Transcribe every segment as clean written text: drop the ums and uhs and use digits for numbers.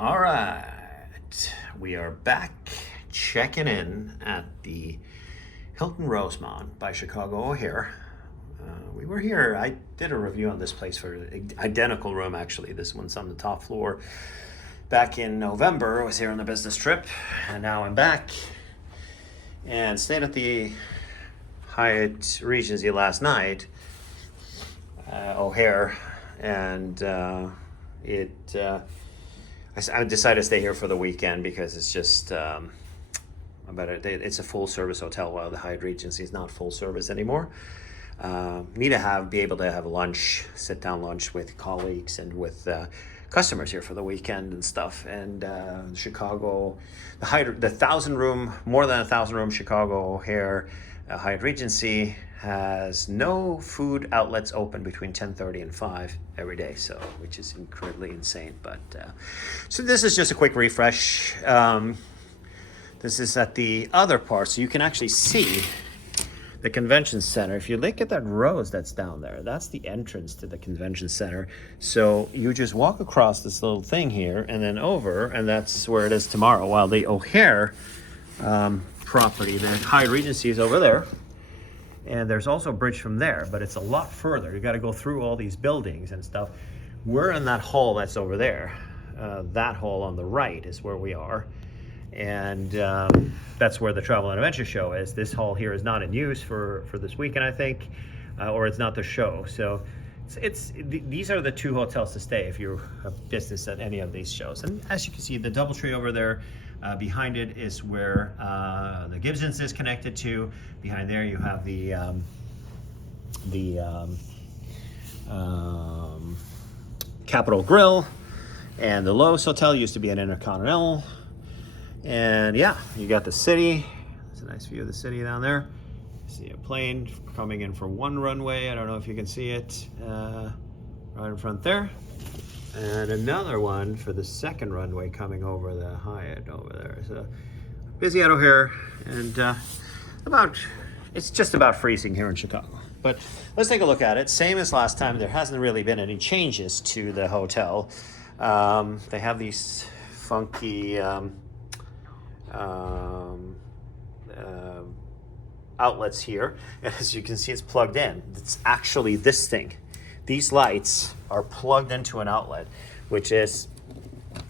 All right, we are back checking in at the Hilton Rosemont by Chicago O'Hare. We were here, I did a review on this place for identical room actually. This one's on the top floor. Back in November, I was here on a business trip, and now I'm back and stayed at the Hyatt Regency last night, O'Hare, and I decided to stay here for the weekend because it's just it's a full service hotel while the Hyatt Regency is not full service anymore. Need to be able to have lunch, sit down lunch with colleagues and with customers here for the weekend and stuff. And Chicago, more than 1,000 room Chicago O'Hare Hyatt Regency has no food outlets open between 10:30 and 5 every day, which is incredibly insane. But so this is just a quick refresh. This is at the other part, so you can actually see the convention center. If you look at that rose that's down there, that's the entrance to the convention center. So you just walk across this little thing here and then over, and that's where it is tomorrow. While the O'Hare property, the Hyatt Regency, is over there. And there's also a bridge from there, but it's a lot further. You got to go through all these buildings and stuff. We're in that hall that's over there. That hall on the right is where we are. And that's where the Travel and Adventure Show is. This hall here is not in use for this weekend, I think, or it's not the show. So these are the two hotels to stay if you have business at any of these shows. And as you can see, the DoubleTree over there, behind it is where the Gibson's is connected to. Behind there you have the Capitol Grill, and the Lowe's Hotel used to be an Intercontinental. And yeah, you got the city. It's a nice view of the city down there. See a plane coming in for one runway. I don't know if you can see it right in front there. And another one for the second runway coming over the Hyatt over there. So busy at O'Hare, and it's just about freezing here in Chicago. But let's take a look at it. Same as last time, there hasn't really been any changes to the hotel. They have these funky outlets here, and as you can see, it's plugged in. It's actually this thing. These lights are plugged into an outlet, which is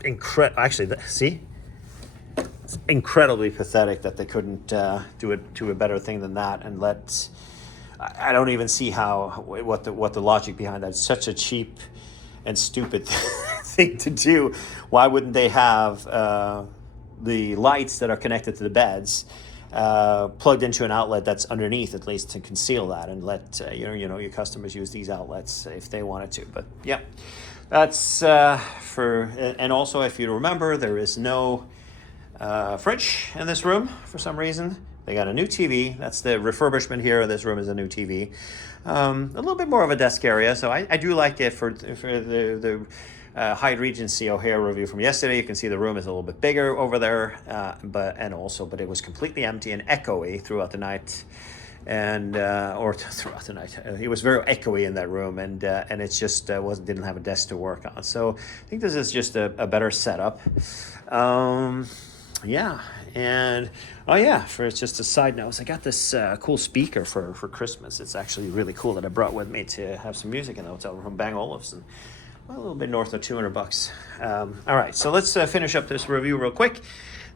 incredible. Actually, see? It's incredibly pathetic that they couldn't do a better thing than that and I don't even see what the logic behind that. It's such a cheap and stupid thing to do. Why wouldn't they have the lights that are connected to the beds plugged into an outlet that's underneath, at least, to conceal that, and let your customers use these outlets if they wanted to. But yeah, that's and also, if you remember, there is no fridge in this room for some reason. They got a new TV. That's the refurbishment here. This room is a new TV. A little bit more of a desk area, so I do like it for the Hyatt Regency O'Hare review from yesterday. You can see the room is a little bit bigger over there, but it was completely empty and echoey throughout the night, and throughout the night. It was very echoey in that room, and it just didn't have a desk to work on. So I think this is just a better setup. Yeah, and for just a side note, I got this cool speaker for Christmas. It's actually really cool that I brought with me to have some music in the hotel room from Bang Olufsen. A little bit north of $200. All right, so let's finish up this review real quick.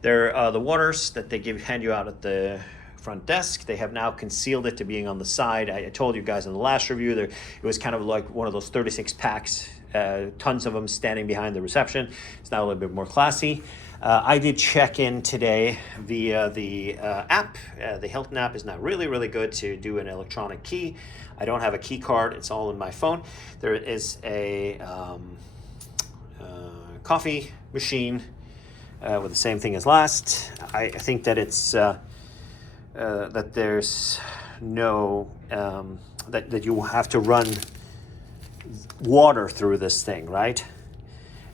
They're the waters that they hand you out at the front desk. They have now concealed it to being on the side. I told you guys in the last review it was kind of like one of those 36 packs, tons of them standing behind the reception. It's now a little bit more classy. I did check in today via the app. The Hilton app is now really, really good to do an electronic key. I don't have a key card. It's all in my phone. There is a coffee machine with the same thing as last. I think that it's that there's no that you have to run water through this thing, right?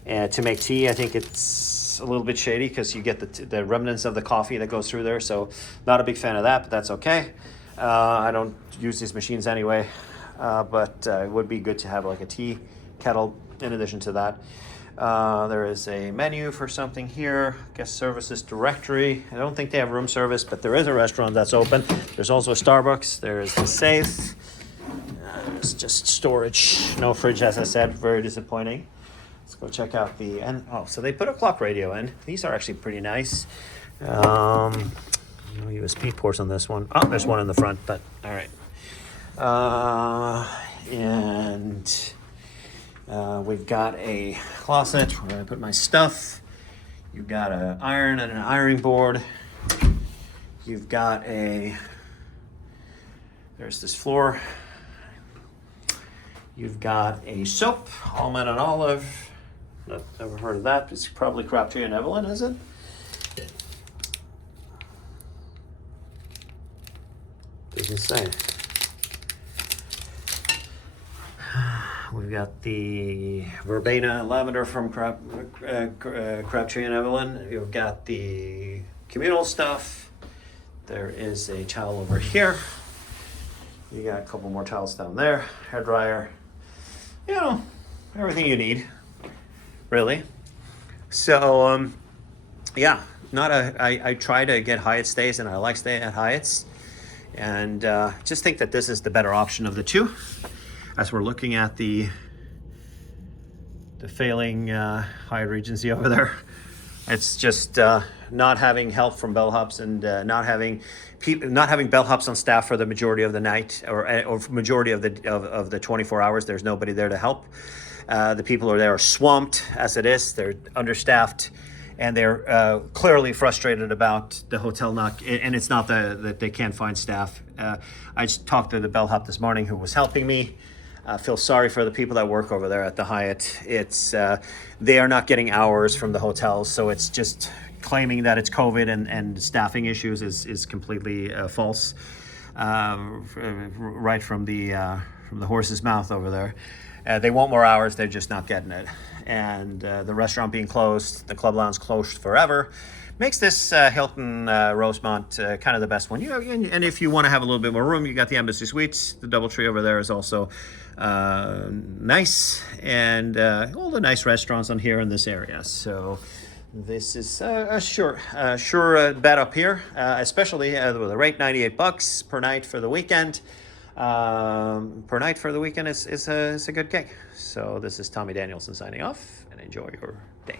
And to make tea, I think it's a little bit shady because you get the remnants of the coffee that goes through there. So not a big fan of that, but that's okay. I don't use these machines anyway, but it would be good to have like a tea kettle in addition to that. There is a menu for something here, guest services directory. I don't think they have room service, but there is a restaurant that's open. There's also a Starbucks. There's the safe. It's just storage, no fridge, as I said, very disappointing. Let's go check out so they put a clock radio in. These are actually pretty nice. No USB ports on this one. Oh, there's one in the front, but all right. We've got a closet where I put my stuff. You've got an iron and an ironing board. You've got there's this floor. You've got a soap, almond and olive. I've never heard of that. It's probably Crabtree and Evelyn, is it? Doesn't say. We've got the verbena lavender from Crabtree and Evelyn. You've got the communal stuff. There is a towel over here. You got a couple more towels down there. Hair dryer. You know, everything you need, really. So, yeah, I try to get Hyatt stays, and I like staying at Hyatt's, and just think that this is the better option of the two. As we're looking at the failing Hyatt Regency over there, it's just not having help from bellhops and not having bellhops on staff for the majority of the night or majority of the 24 hours. There's nobody there to help. The people who are there are swamped as it is. They're understaffed, and they're clearly frustrated about the hotel not. And it's not that they can't find staff. I just talked to the bellhop this morning who was helping me. I feel sorry for the people that work over there at the Hyatt. It's they are not getting hours from the hotels, so it's just claiming that it's COVID and staffing issues is completely false. Right from the horse's mouth over there. They want more hours, they're just not getting it. And the restaurant being closed, the club lounge closed forever, makes this Hilton Rosemont kind of the best one. And if you want to have a little bit more room, you got the Embassy Suites. The DoubleTree over there is also nice, and all the nice restaurants on here in this area. So this is a sure bet up here, especially with the rate, $98 per night for the weekend. Per night for the weekend is a good gig. So this is Tommy Danielsen signing off, and enjoy your day.